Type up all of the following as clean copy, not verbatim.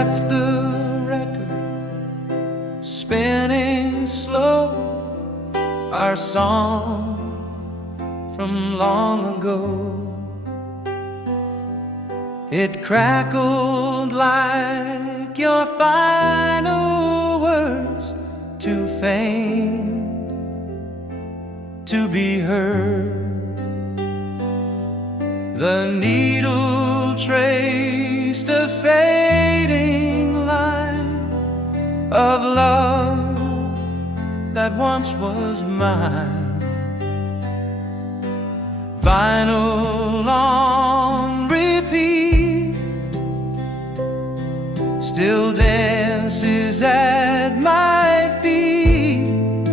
left the record spinning slow, our song from long ago. It crackled like your final words, too faint to be heard. The needle traced a fading line of love that once was mine. Vinyl on repeat still dances at my feet.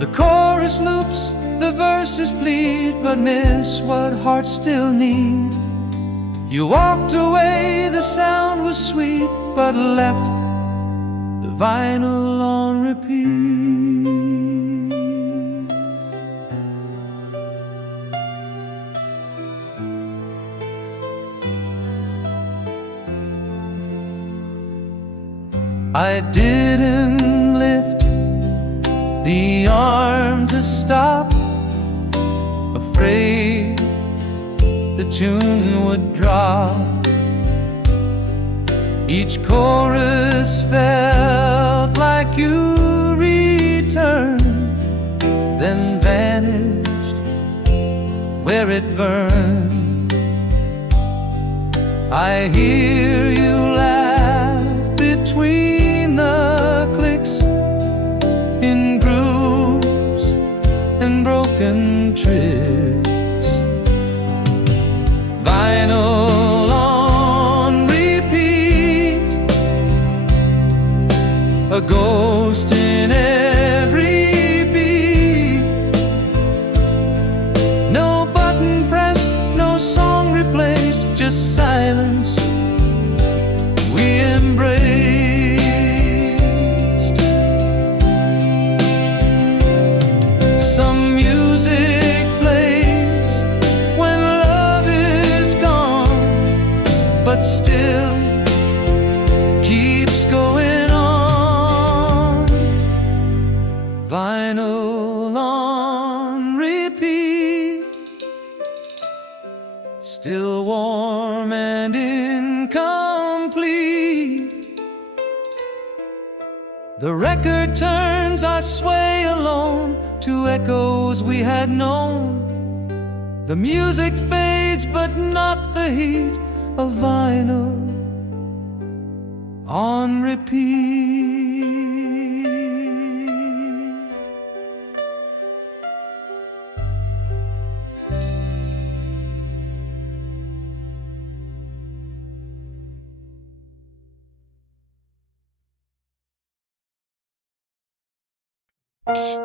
The chorus loops, the verses plead, but miss what hearts still need. You walked away, the sound was sweet, but left the vinyl on repeat. I didn't lift the arm to stop, afraid the tune would drop. Each chorus felt like you returned, then vanished where it burned. I hear you laugh between the clicks, in grooves and broken tricks. Vinyl on repeat, a ghost in every beat. No button pressed, no song replaced, just silence we embraced. Some music plays when love is gone, but still keeps going on. Vinyl on repeat, still warm and incomplete. The record turns, I sway alone to echoes we had known. The music fades, but not the heat of vinyl on repeat.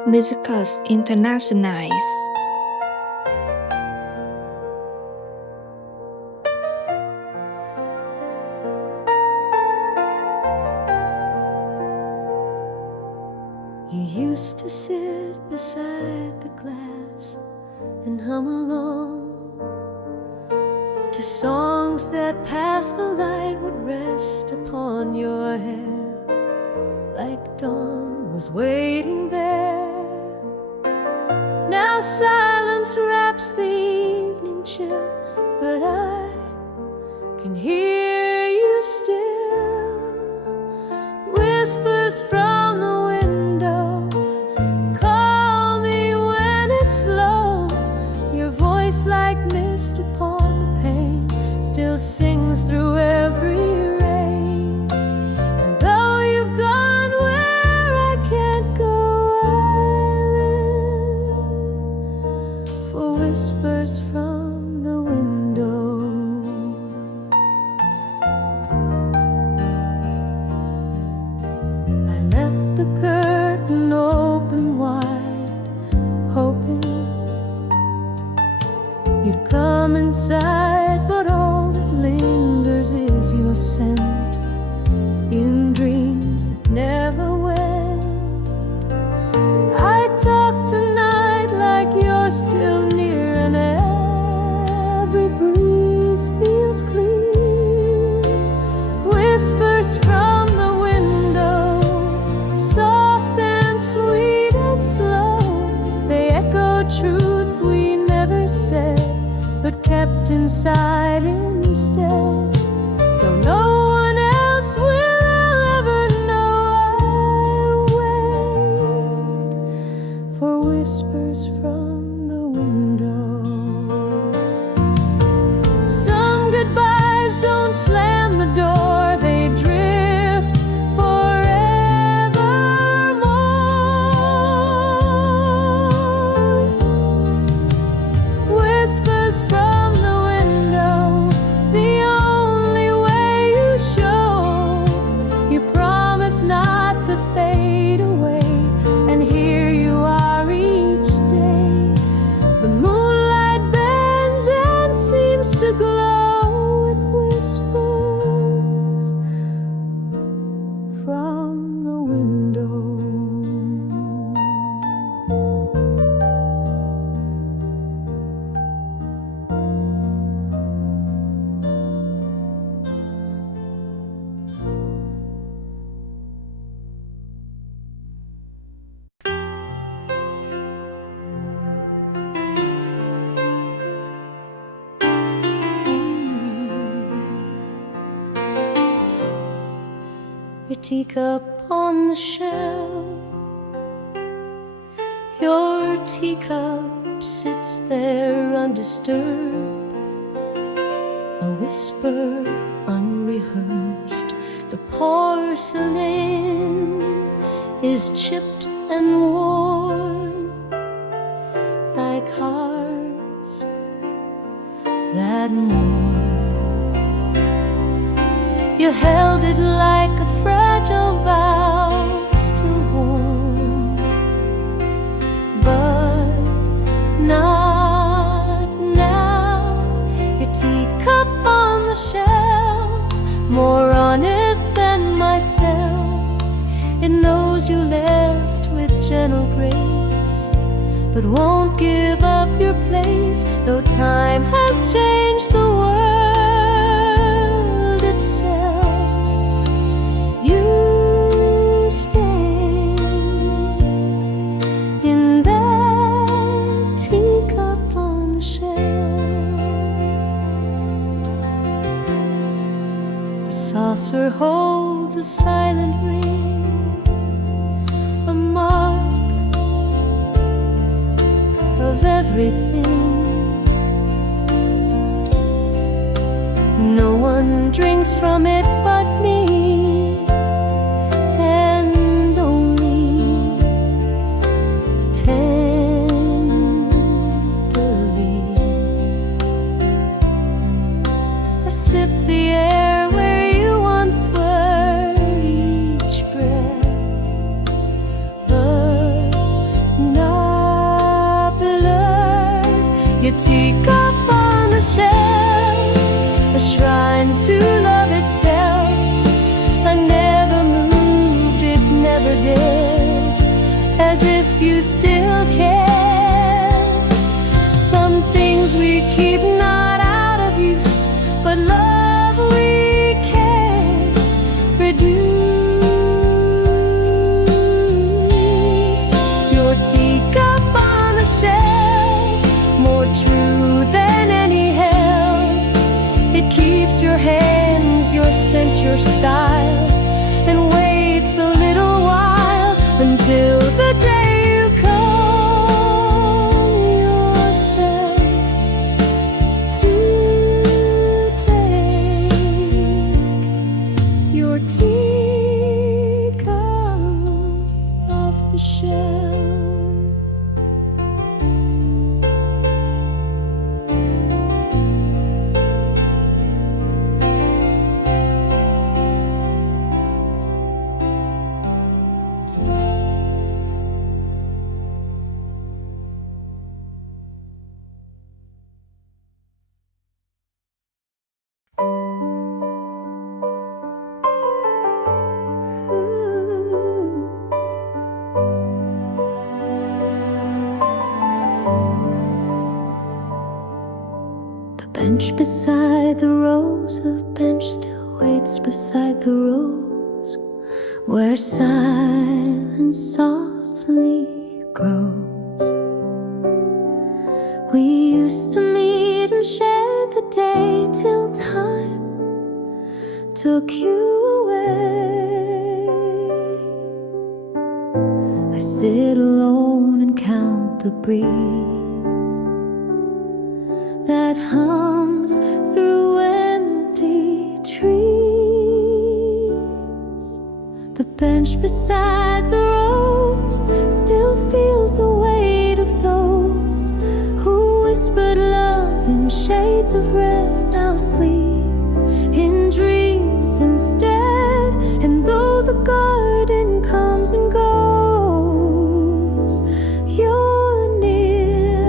Músicas Internacionais. You used to sit beside the glass and hum along to songs that past the light would rest upon your hair, like dawn was waiting there. Now silence wraps the evening chill, but I can hear you still. Whispers from the window call me when it's low. Your voice like mist upon the pane still sings through every rain. And though you've gone where I can't go, I live for whispers from the window. I left the whispers from the window, soft and sweet and slow. They echo truths we never said, but kept inside instead. Though no one else will ever know, I wait for whispers from the window. Some goodbyes don't slam the door, they drift forevermore. Whispers from the window, the only way you show you promise not to fade away. And here you are each day. The moonlight bends and seems to glow with whispers from the window. Your teacup on the shelf, your teacup sits there undisturbed, a whisper unrehearsed. The porcelain is chipped and worn like hearts that mourn. You held it like a fragile vow, still warm, but not now. Your teacup on the shelf, more honest than myself. It knows you left with gentle grace, but won't give up your place. Though time has changed the world itself, you stay in that teacup on the shelf. The saucer holds a silent ring, a mark of everything. No one drinks from it but me, and only tenderly. I sip the air where you once were, each breath, but not blur. Your teacup on the shelf, a shrine to love itself. I never moved, it never did, as if you still care. Some things we keep not out of use, but love we can't reduce. Your teacup on the shelf, more true than any help. It keeps your hands, your scent, your style, and waits a little while until the day you come yourself to take your teacup off the shelf. The bench beside the rows of bench still waits bench beside the rose, where silence softly grows. We used to meet and share the day till time took you away. I sit alone and count the breeze that hums through empty trees. The bench beside the rose still feels the weight of those who whispered love in shades of red. Now sleep in dreams instead, and though the garden comes and goes, you're near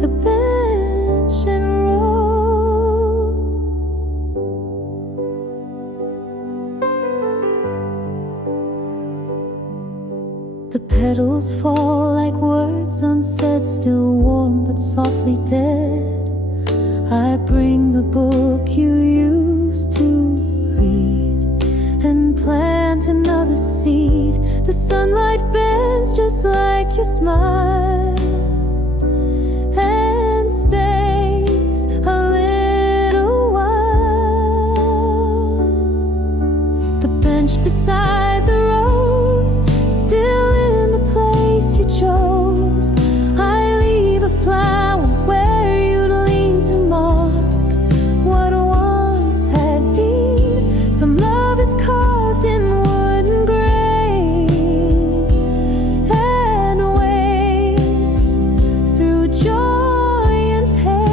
the bench and rose. The petals fall like words unsaid, still warm but softly dead. I bring the book you used to read and plant another seed. The sunlight bends just like your smile and stays a little while. The bench beside the rose, still in the place you chose. I leave a flower where you'd lean to mark what once had been. Some love is carved in wooden grain and waits through joy and pain.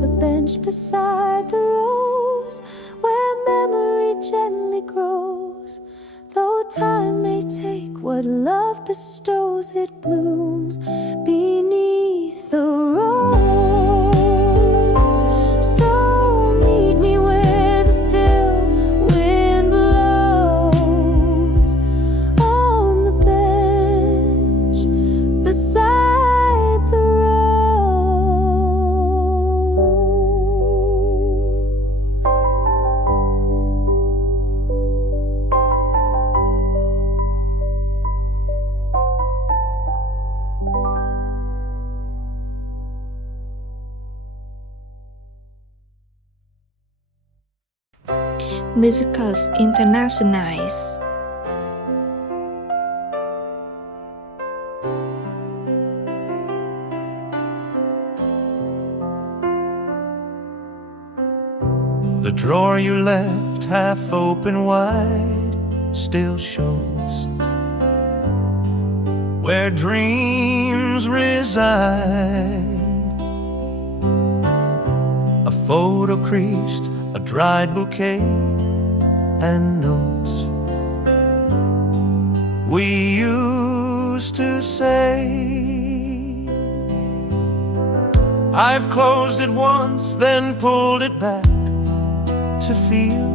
The bench beside the rose, where memory gently grows. Though time may take what love bestows, it blooms beneath the rose. So meet me where the still wind blows, on the bench beside the rose. Músicas Internacionais. The drawer you left half open wide still shows where dreams reside. A photo creased, a dried bouquet, and notes we used to say. I've closed it once, then pulled it back to feel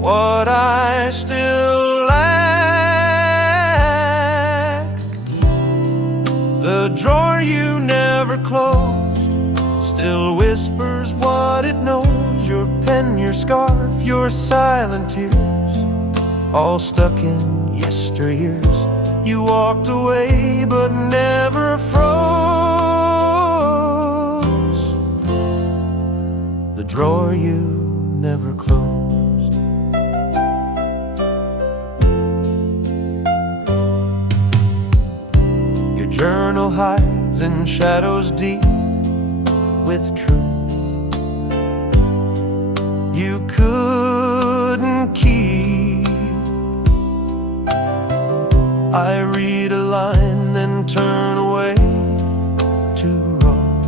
what I still lack. The drawer you never closed still whispers what it knows. Your pen, your scarf, your silent tears, all stuck in yesteryears. You walked away but never froze. The drawer you never closed. Your journal hides in shadows deep with truth you couldn't keep. I read a line, then turn away to roll,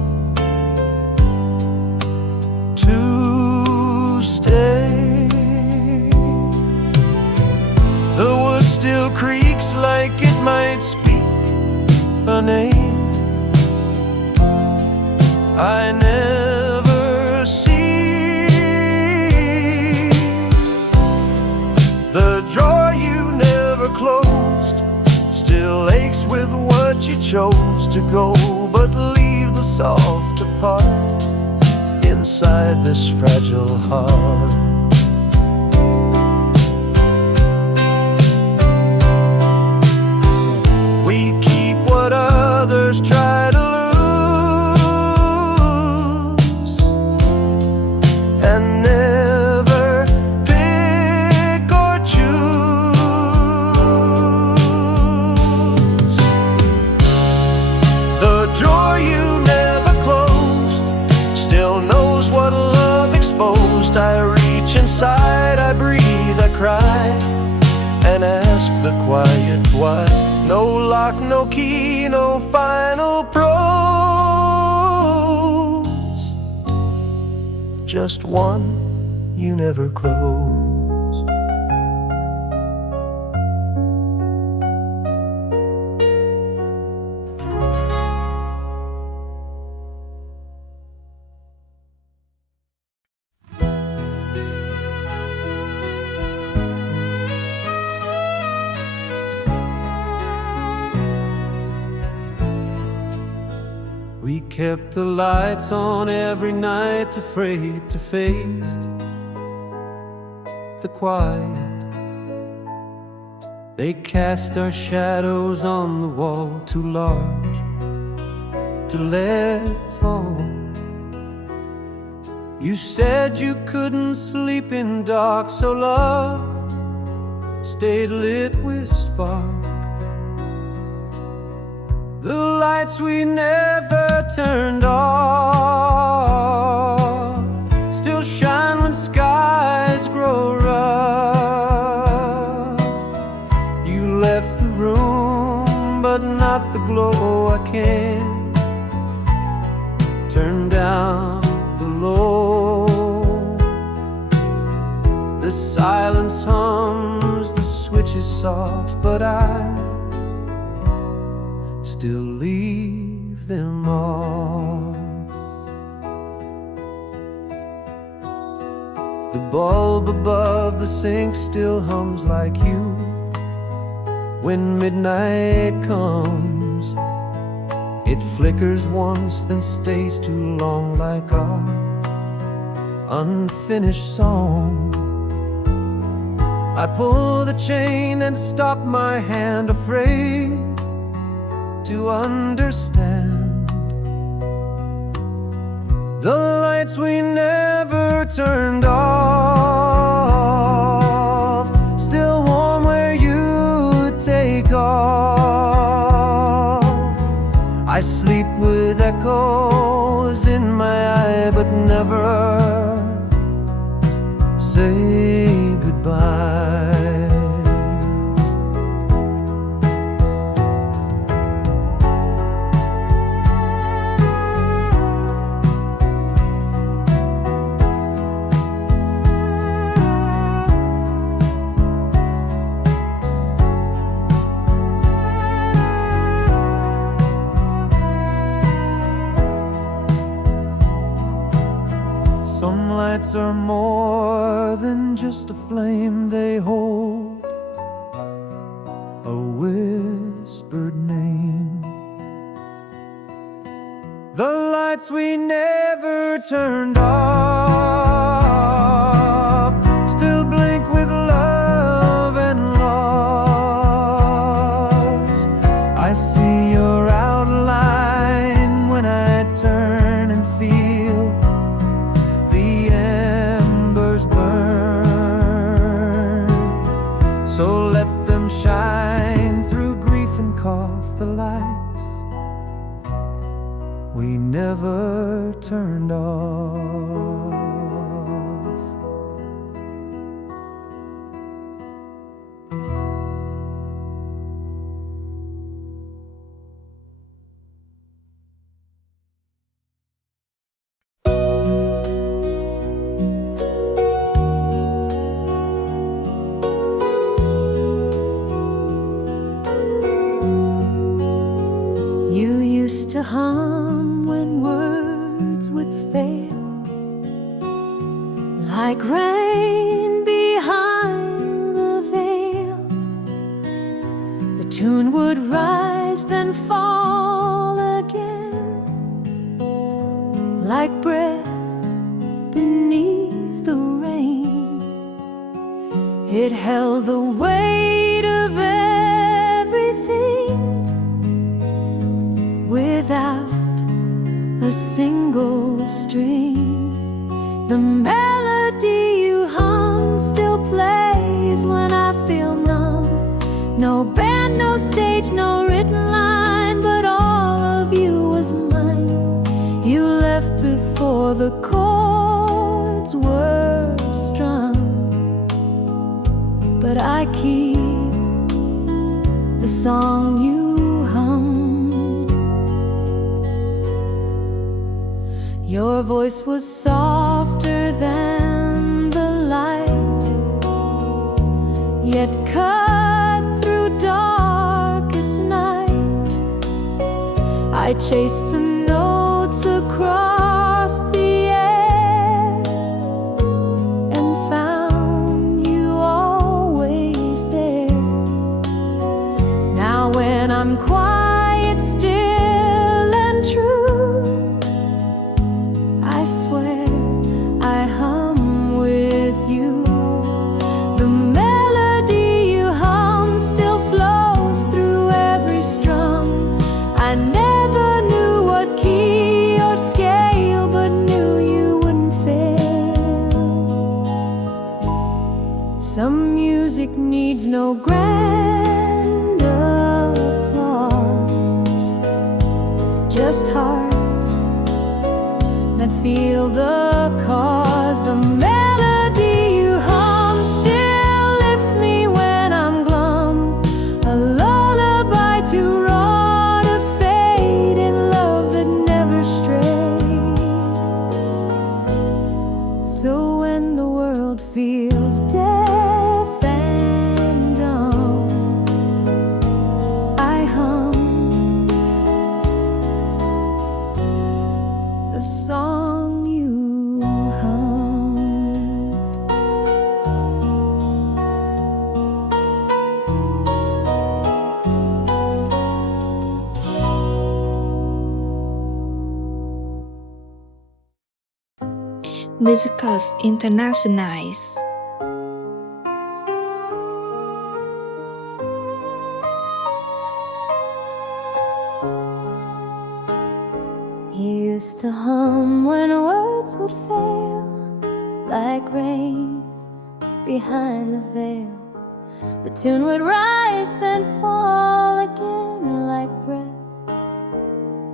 to stay. might speak a name I never see. The drawer you never closed still aches with what you chose to go, but leave the softer part inside this fragile heart. We keep what others try to lose, and never pick or choose. The drawer you never closed still knows what love exposed. I reach inside, I breathe, I cry, and ask the quiet why. No lock, no key, no final prose, just one you never closed. We kept the lights on every night, afraid to face the quiet. They cast our shadows on the wall, too large to let fall. You said you couldn't sleep in dark, so love stayed lit with spark. The lights we never turned off still shine when skies grow rough. You left the room, but not the glow. I can't turn down below. The silence hums, the switch is soft, but I still leave them off. The bulb above the sink still hums like you. When midnight comes, it flickers once, then stays too long, like our unfinished song. I pull the chain and stop my hand, afraid to understand. The lights we never turned off still warm where you take off. I sleep with echoes in my eye, but never say goodbye. Some lights are more than just a flame, they hold a whispered name. The lights we never turned off still blink with love and loss. I see your outline when I turn and feel the embers burn. So let them shine through grief and cough, the lights we never turned off. hum when words would fail, like rain behind the veil. The tune would rise, then fall again, like breath beneath the rain. It held the weight of everything without a single string. The melody you hum still plays when I feel numb. No band, no stage, no written line, but all of you was mine. You left before the chords were strung, but I keep the song you hum. Your voice was softer than the light, yet cut through darkest night. I chased the notes across the air and found you always there. Now when I'm quiet, still and true, I swear I hum with you. The melody you hum still flows through every strum. I never knew what key or scale, but knew you wouldn't fail. Some music needs no grand applause, just hearts that feel the cause. The melody you hum still lifts me when I'm glum, a lullaby too raw to fade in love that never strayed. So when the world feels deaf and dumb, I hum the song you hummed. Músicas Internacionais. You used to hum when words would fail, like rain behind the veil. The tune would rise, then fall again, like breath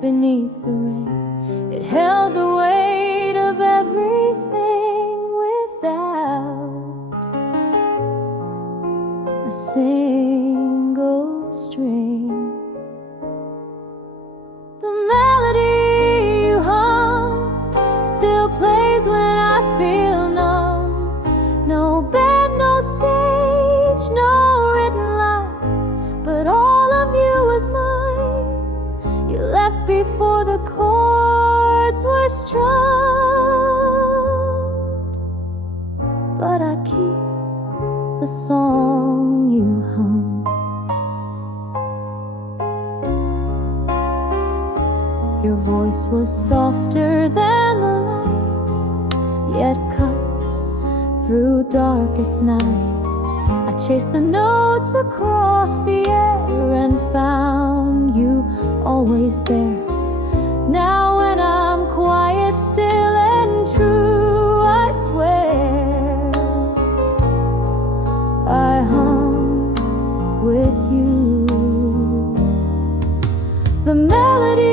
beneath the rain. It held the weight of everything without a single string. The melody you hummed still plays when I feel numb. No band, no stage, no written line, but all of you was mine. You left before the chords were strummed, but I keep the song you hum. Your voice was softer than the light, yet cut through darkest night. I chased the notes across the air and found you always there. Now when I'm quiet, still and true, I swear I hum with you. The melody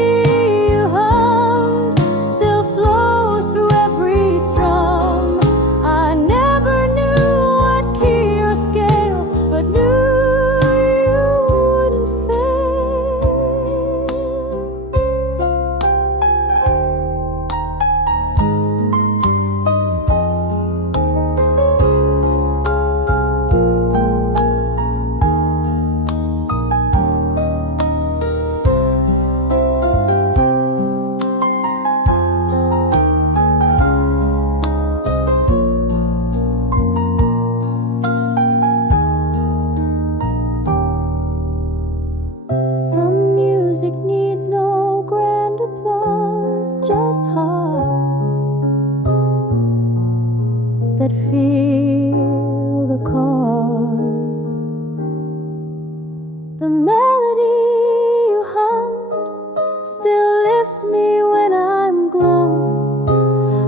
nurse me when I'm glum,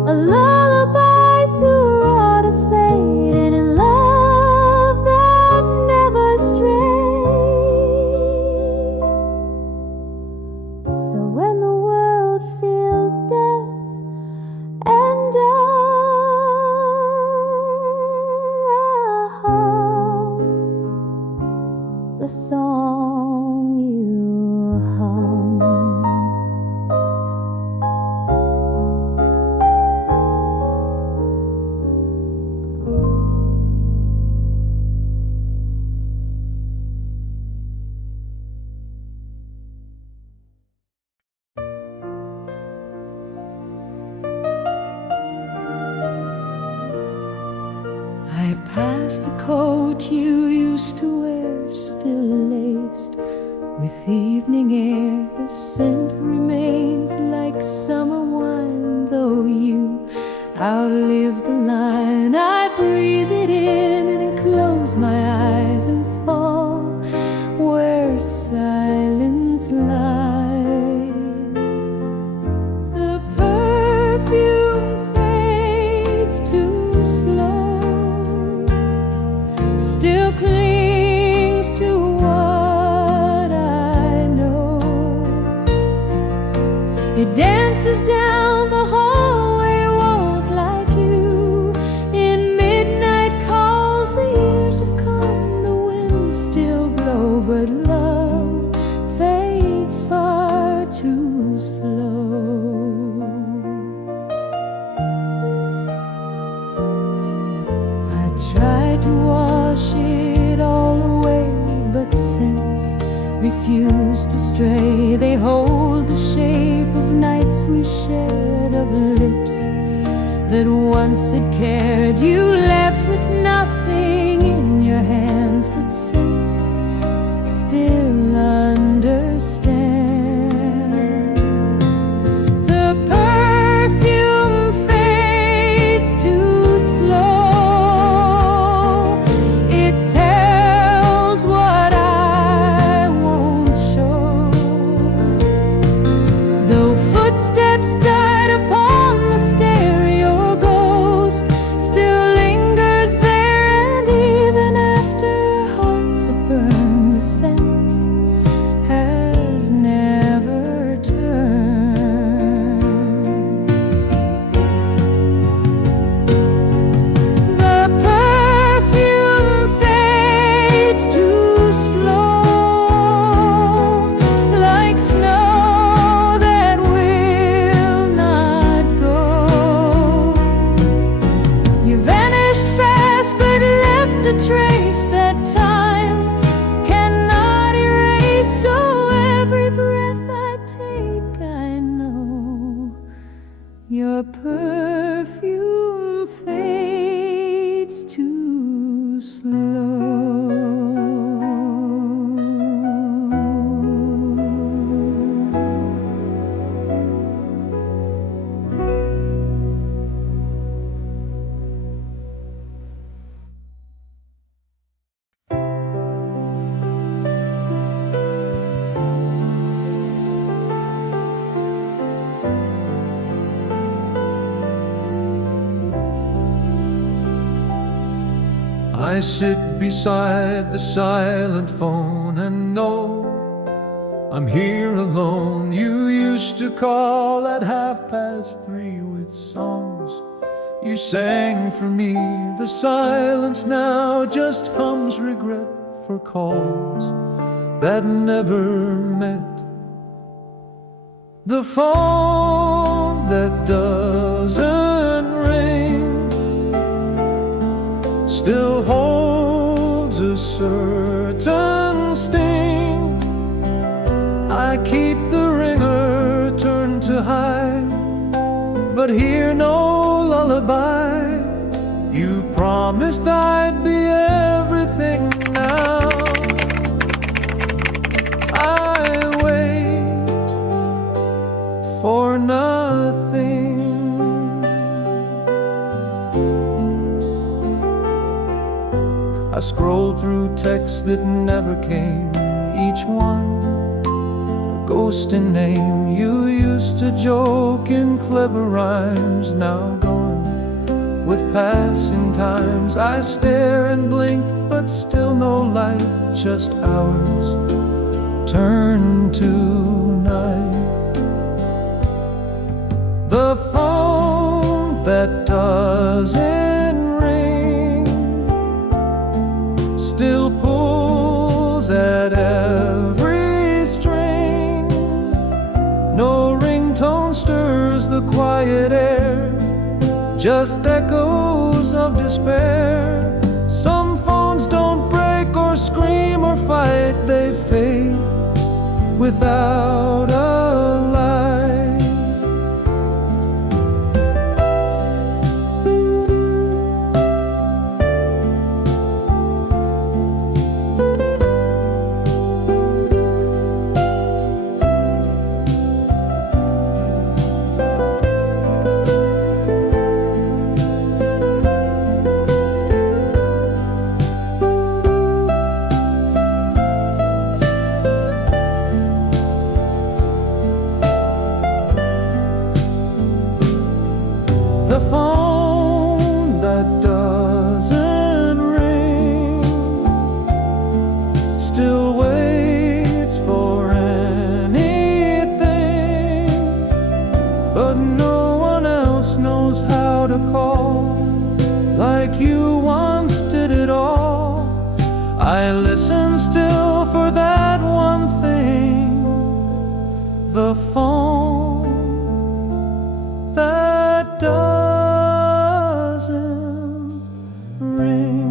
a lullaby to rot a fate, and in love that never strayed. So when the world feels deaf and dumb, I'll hum the song you hum. I passed the coat you used to wear, still laced with evening air. The scent remains like summer wine, though you outlived the line. I breathe it in and close my eyes and fall where silence lies. The perfume fades too slow, still clings to what I know. It dances down the hallway walls like you. In midnight calls, the years have come, the winds still blow, but love fades far too slow. I tried to wash it all away, but scents refuse to stray. They hold the shape of nights we shared, of lips that once had cared. You left with nothing in your hands but scent, still understands. The perfume fades too slow. It tells what I won't show. Though footsteps died upon the stair, your ghost still lingers there. And even after our hearts are burned, the scent has never turned. The perfume fades too slow, like snow that will not go. You vanished fast but left a trace that time cannot erase. So every breath I take, I know your perfume fades too slow. I sit beside the silent phone and know I'm here alone. You used to call at 3:30 with songs you sang for me. The silence now just hums regret for calls that never met. The phone that doesn't ring still holds a certain sting. I keep the ringer turned to hide, but hear no lullaby. You promised I'd be everything now. I wait for nothing. I scroll through texts that never came, each one a ghost in name. You used to joke in clever rhymes, now gone with passing times. I stare and blink, but still no light, just hours turn to night. The phone that doesn't ring still pulls at every string. No ringtone stirs the quiet air, just echoes of despair. Some phones don't break or scream or fight, they fade without a light. The phone that doesn't ring still waits for anything, but no one else knows how to call like you once did it all. I listen still for that one thing, the phone that doesn't ring.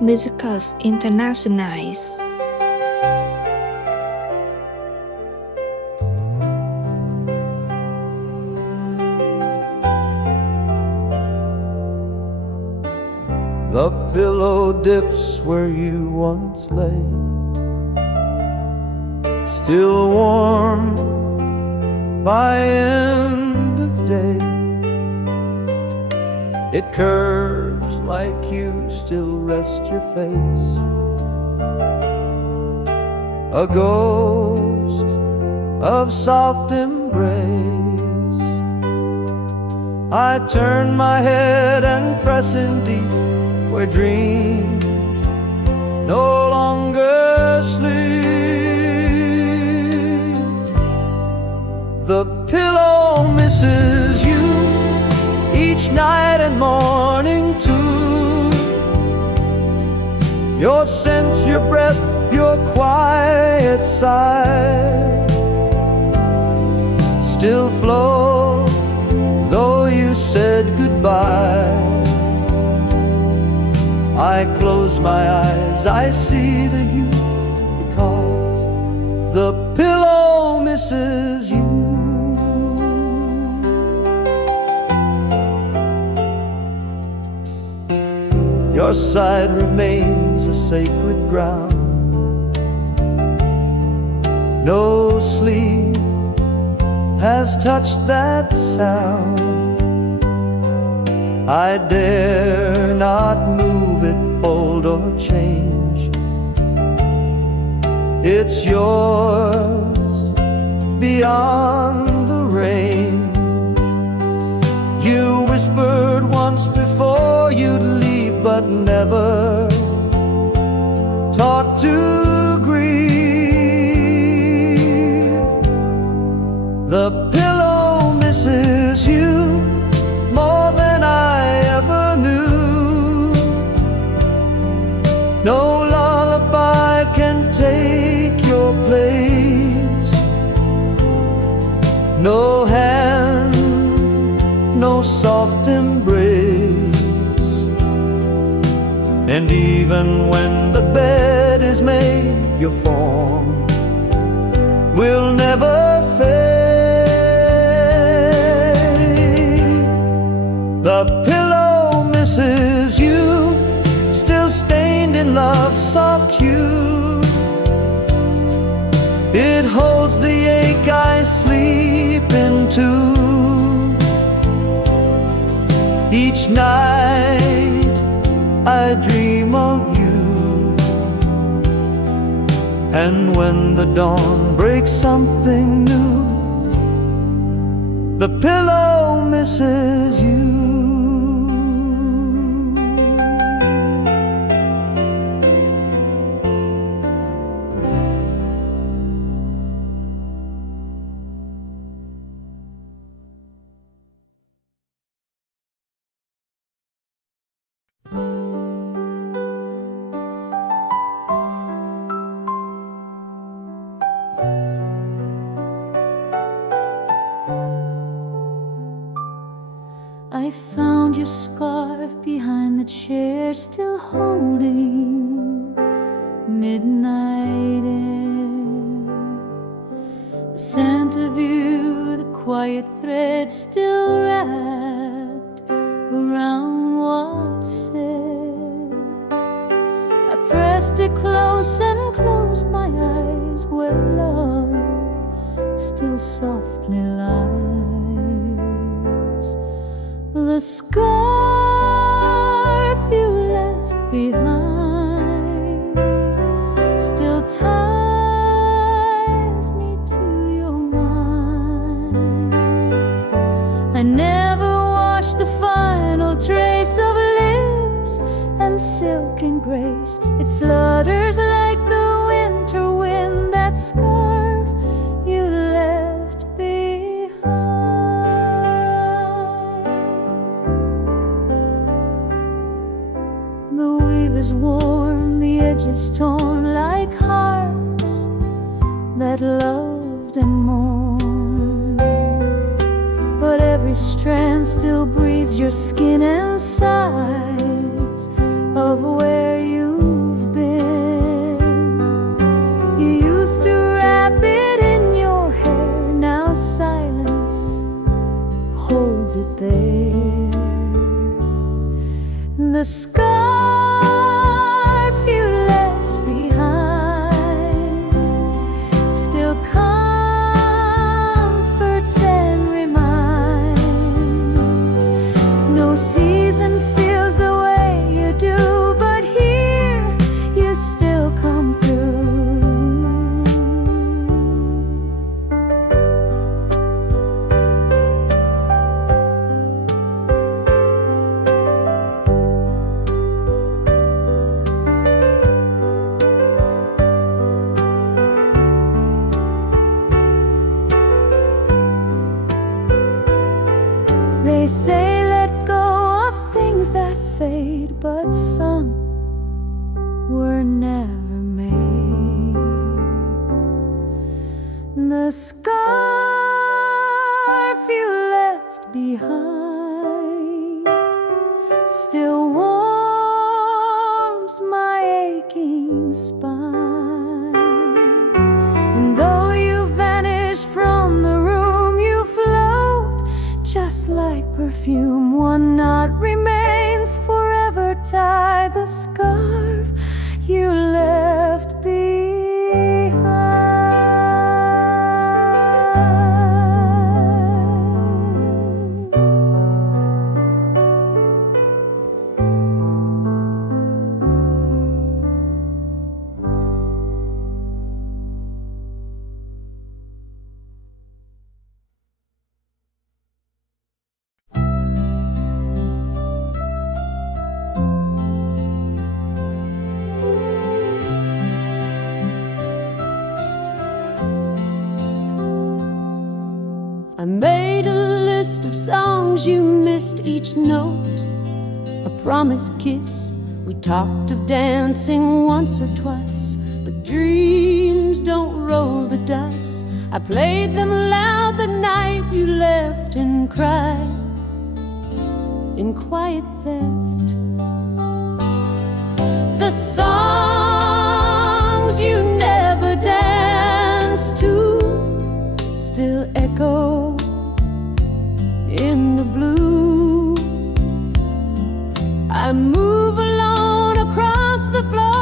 Músicas Internacionais. The pillow dips where you once lay, still warm by end of day. It curves like you still rest your face, a ghost of soft embrace. I turn my head and press in deep where dreams no longer sleep. The pillow misses you each night and morning too. Your scent, your breath, your quiet sigh still float, though you said goodbye. I close my eyes, I see the you, because the pillow misses you. Your side remains a sacred ground. No sleep has touched that sound. I dare not move it, fold or change. It's yours beyond the range. You whispered once before you'd leave, but never taught to grieve. The pillow misses you more than I ever knew. No lullaby can take your place. No hand, no soft embrace. And even when the bed is made, your form will never fade. The pillow misses you, still stained in love's soft hue. It holds the ache I sleep into. Each night I dream of you, and when the dawn breaks something new, the pillow misses you. I found your scarf behind the chair, still holding midnight air. The scent of you, the quiet thread still wrapped around what's said. I pressed it close and closed my eyes where love still softly lies. The scarf you left behind still ties me to your mind. I never washed the final trace of lips and silk and grace. It flutters like the winter wind, that scarf you left behind. The weave is worn, the edges torn, like hearts that loved and mourned. But every strand still breathes your skin and sighs of where you've been. You used to wrap it in your hair, now silence holds it there. The scarf you left behind still comforts and reminds. No season feels the way you do, but here you still come through. They say let go of things that fade, but some were never made. The scarf you left behind still warms my aching spine. And though you vanish from the room, you float just like perfume. One knot remains forever tied, the scarf you left behind. I made a list of songs you missed, each note a promised kiss. We talked of dancing once or twice, but dreams don't roll the dice. I played them loud the night you left and cried in quiet theft. The songs you never danced to still echo in the blue. I move alone across the floor,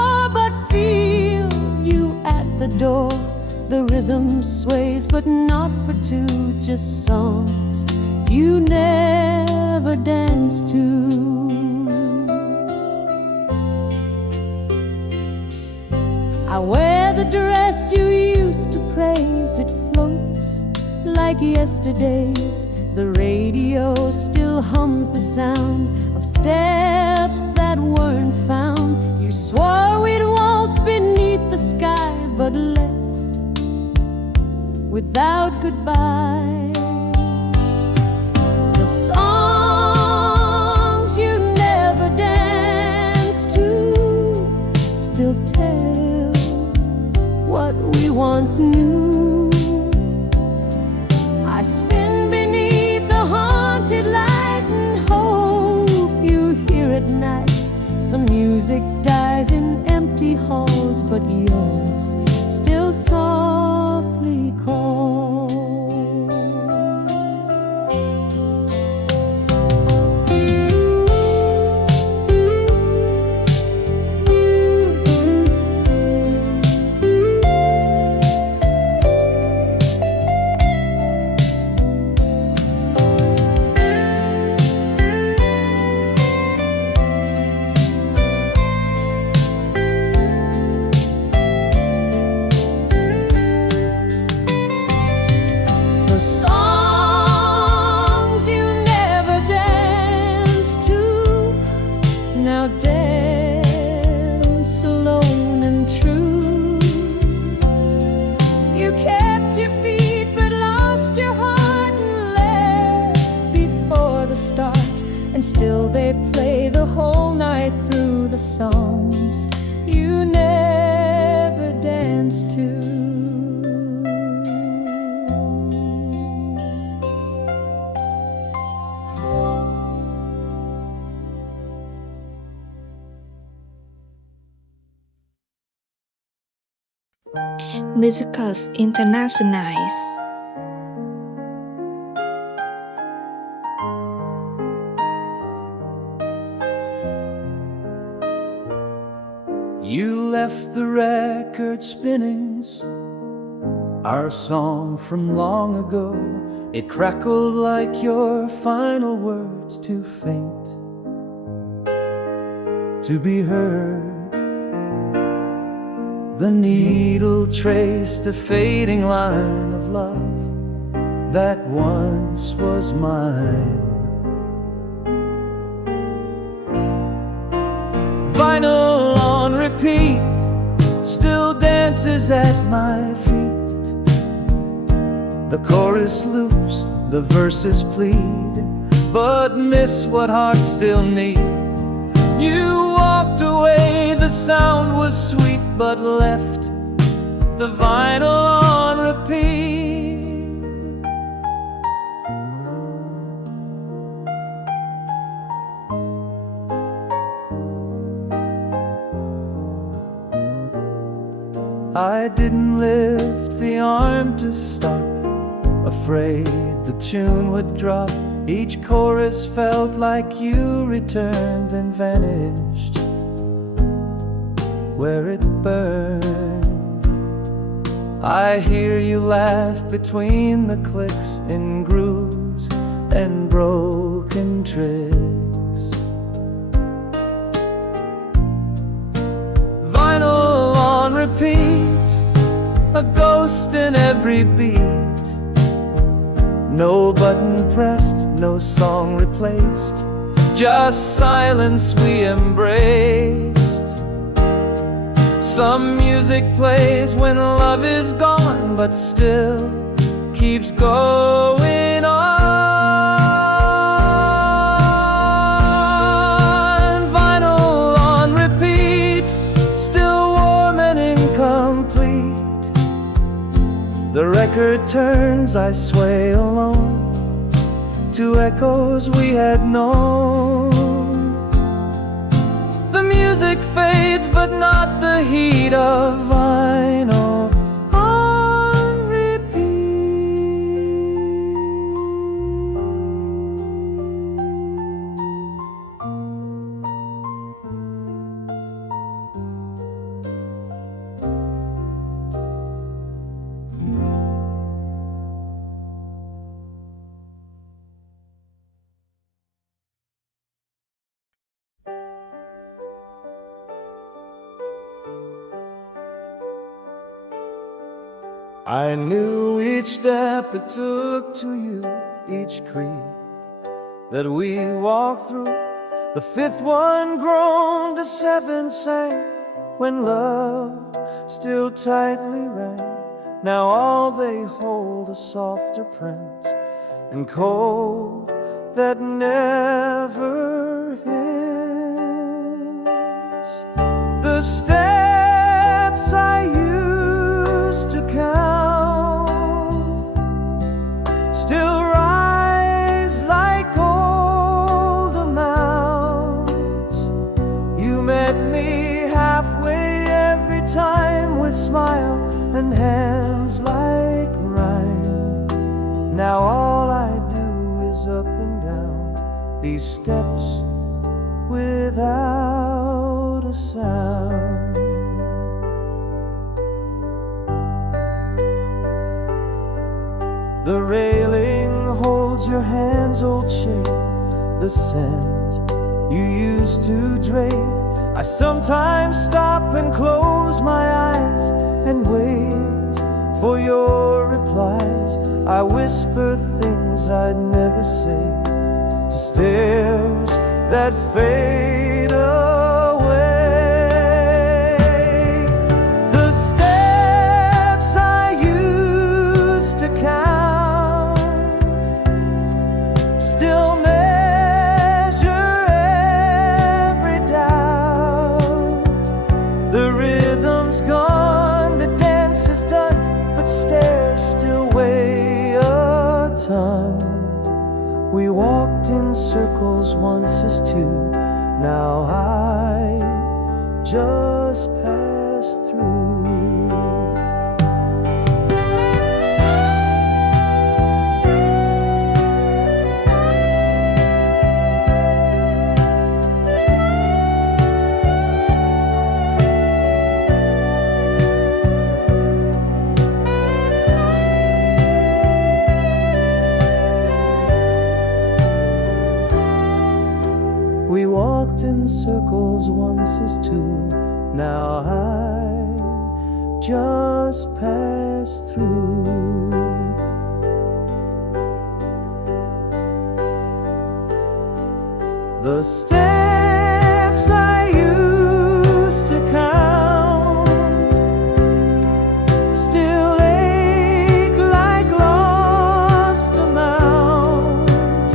at the door. The rhythm sways, but not for two, just songs you never danced to. I wear the dress you used to praise. It floats like yesterday's. The radio still hums the sound of steps that weren't found. You swore we'd waltz beneath the sky, but left without goodbye. The songs you never danced to still tell what we once knew. I spin beneath the haunted light and hope you hear at night. Some music dies in empty halls, but yours still softly calls. The songs you never danced to now dance alone and true. You kept your feet but lost your heart and left before the start. And still they play the whole night through the songs you never danced to. Músicas Internacionais. You left the record spinnings, our song from long ago. It crackled like your final words, too faint to be heard. The needle traced a fading line of love that once was mine. Vinyl on repeat still dances at my feet. The chorus loops, the verses plead, but miss what hearts still need. You walked away, the sound was sweet, but left the vinyl on repeat. I didn't lift the arm to stop, afraid the tune would drop. Each chorus felt like you returned and vanished where it burned. I hear you laugh between the clicks in grooves and broken tricks. Vinyl on repeat, a ghost in every beat. No button pressed, no song replaced, just silence we embraced. Some music plays when love is gone, but still keeps going on. Vinyl on repeat, still warm and incomplete. The record turns, I sway alone to echoes we had known. The music fades, but not the heat of vinyl on repeat. I knew each step it took to you, each creep that we walked through. The fifth one groaned, the seventh sang, when love still tightly rang. Now all they hold a softer print, and cold that never ends. The steps I used to count still rise like old amounts. You met me halfway every time with smile and hands like rhyme. Now all I do is up and down these steps without a sound. The railing holds your hand's old shape, the scent you used to drape. I sometimes stop and close my eyes and wait for your replies. I whisper things I'd never say to stairs that fade away. The steps I used to count still measure every doubt. The rhythm's gone, the dance is done, but stairs still weigh a ton. We walked in circles once as two, now I just pass through. We walked in circles once as two, now I just pass through. The steps I used to count still ache like lost amounts.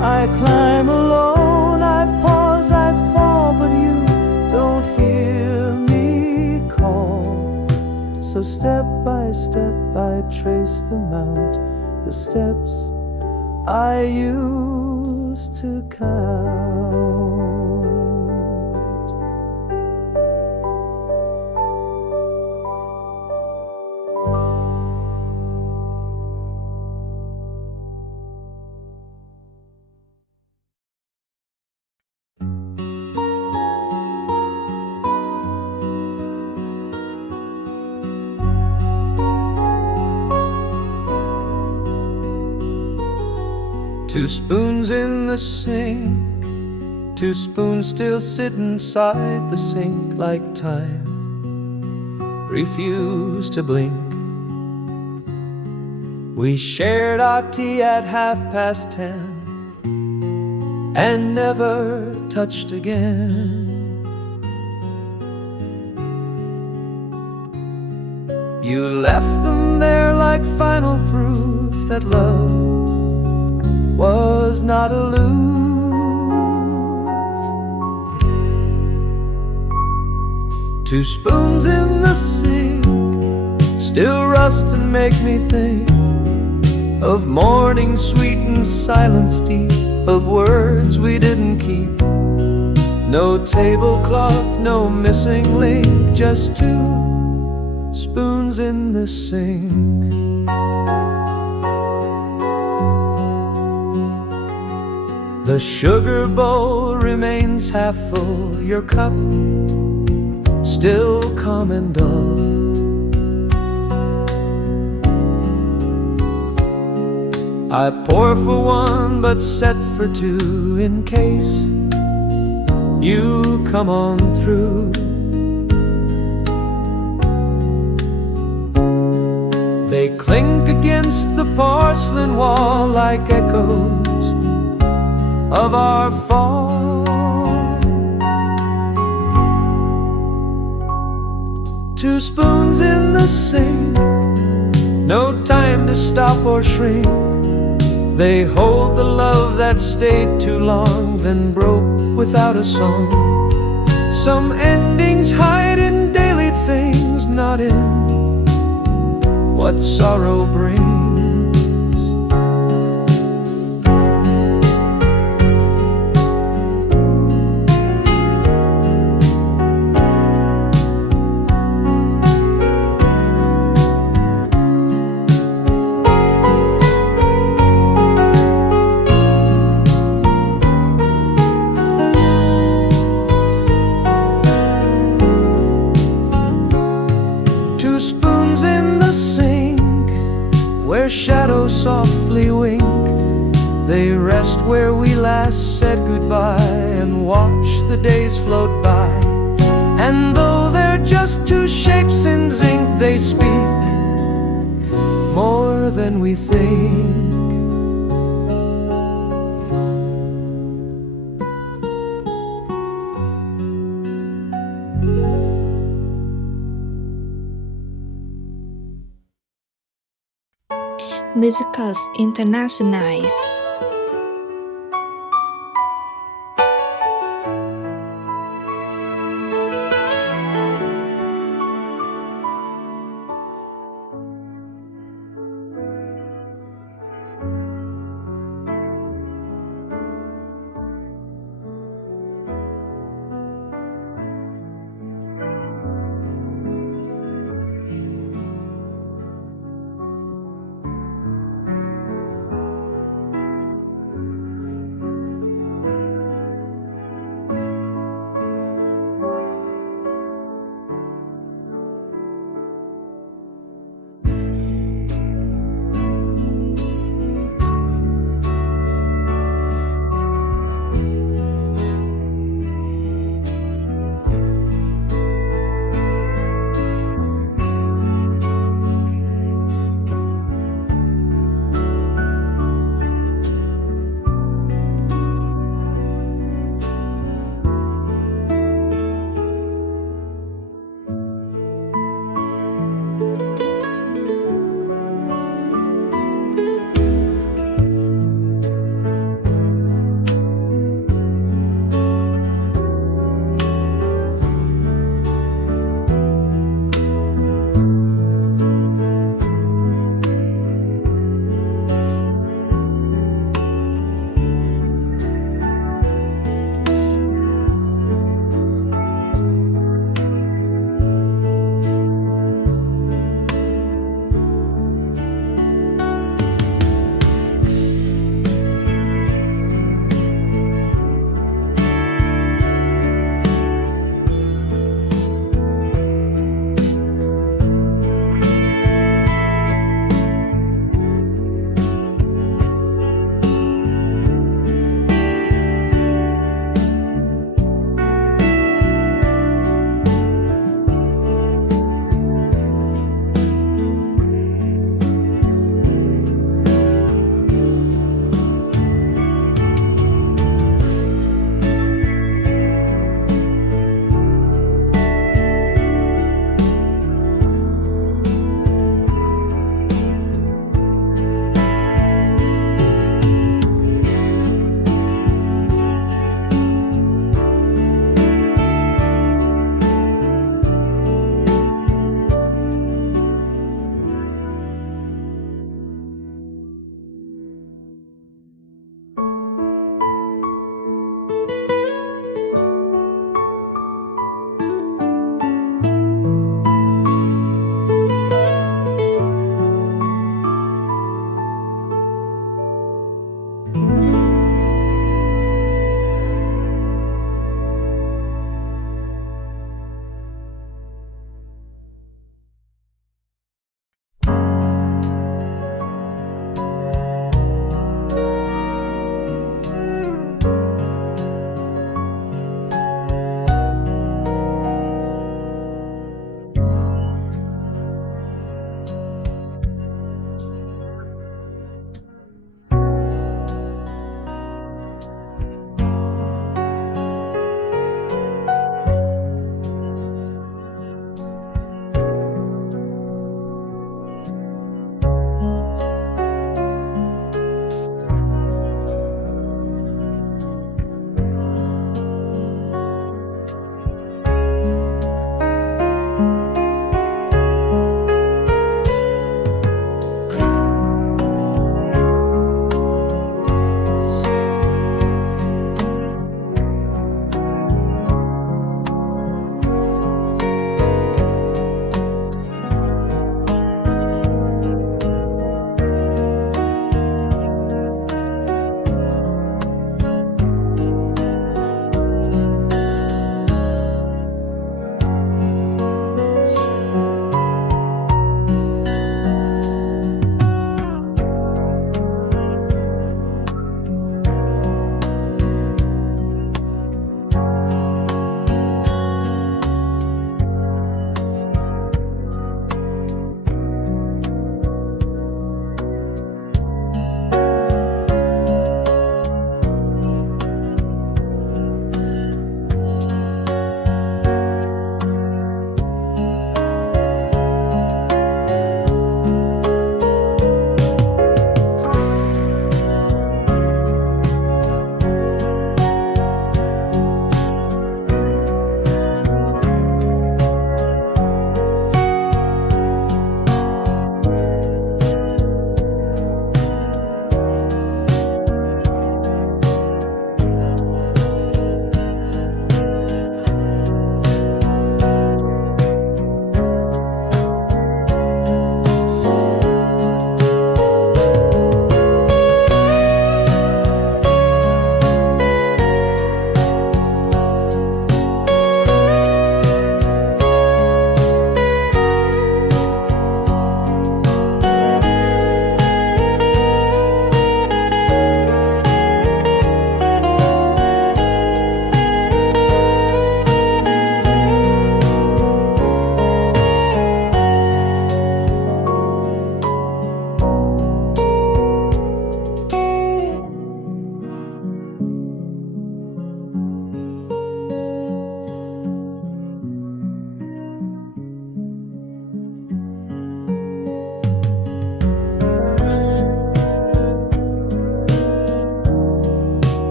I climb alone, I pause, I fall, but you don't hear me call. So step by step I trace the mount, the steps I used to count. Two spoons in the sink, two spoons still sit inside the sink like time refused to blink. We shared our tea at 10:30 and never touched again. You left them there like final proof that love was not aloof. Two spoons in the sink still rust and make me think of morning sweet and silence deep, of words we didn't keep. No tablecloth, no missing link, just two spoons in the sink. The sugar bowl remains half full, your cup still calm and dull. I pour for one but set for two in case you come on through. They clink against the porcelain wall like echoes of our fall. Two spoons in the sink, no time to stop or shrink. They hold the love that stayed too long, then broke without a song. Some endings hide in daily things, not in what sorrow brings. Two spoons in the sink, where shadows softly wink. They rest where we last said goodbye, and watch the days float by. And though they're just two shapes in zinc, they speak more than we think. Músicas Internacionais.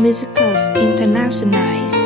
Músicas Internacionais.